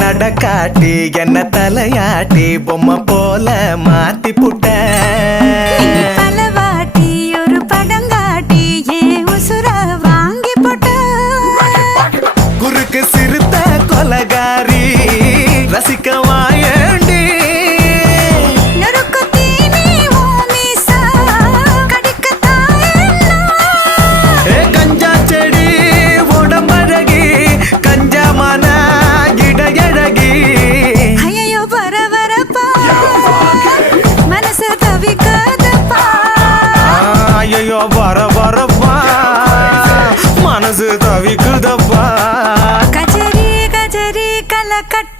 நடக்காட்டி என்ன தலையாட்டி பொம்மை போல மாத்தி புட்ட பலவாட்டி ஒரு படங்காட்டி ஏன் உசுர வாங்கி போட்ட குறுக்கு சிறுத்த கொலகாரி ரசிக்க வாயண்டி கஞ்சா செடி உடம்பழகி கஞ்சா மன இடையழகி ஐயோ பரபரப்பா மனசு தவிக்காதப்பா ஐயோ பரபரப்பா மனசு தவிக்குதப்பா கஜரி கஜரி கலக்கட்ட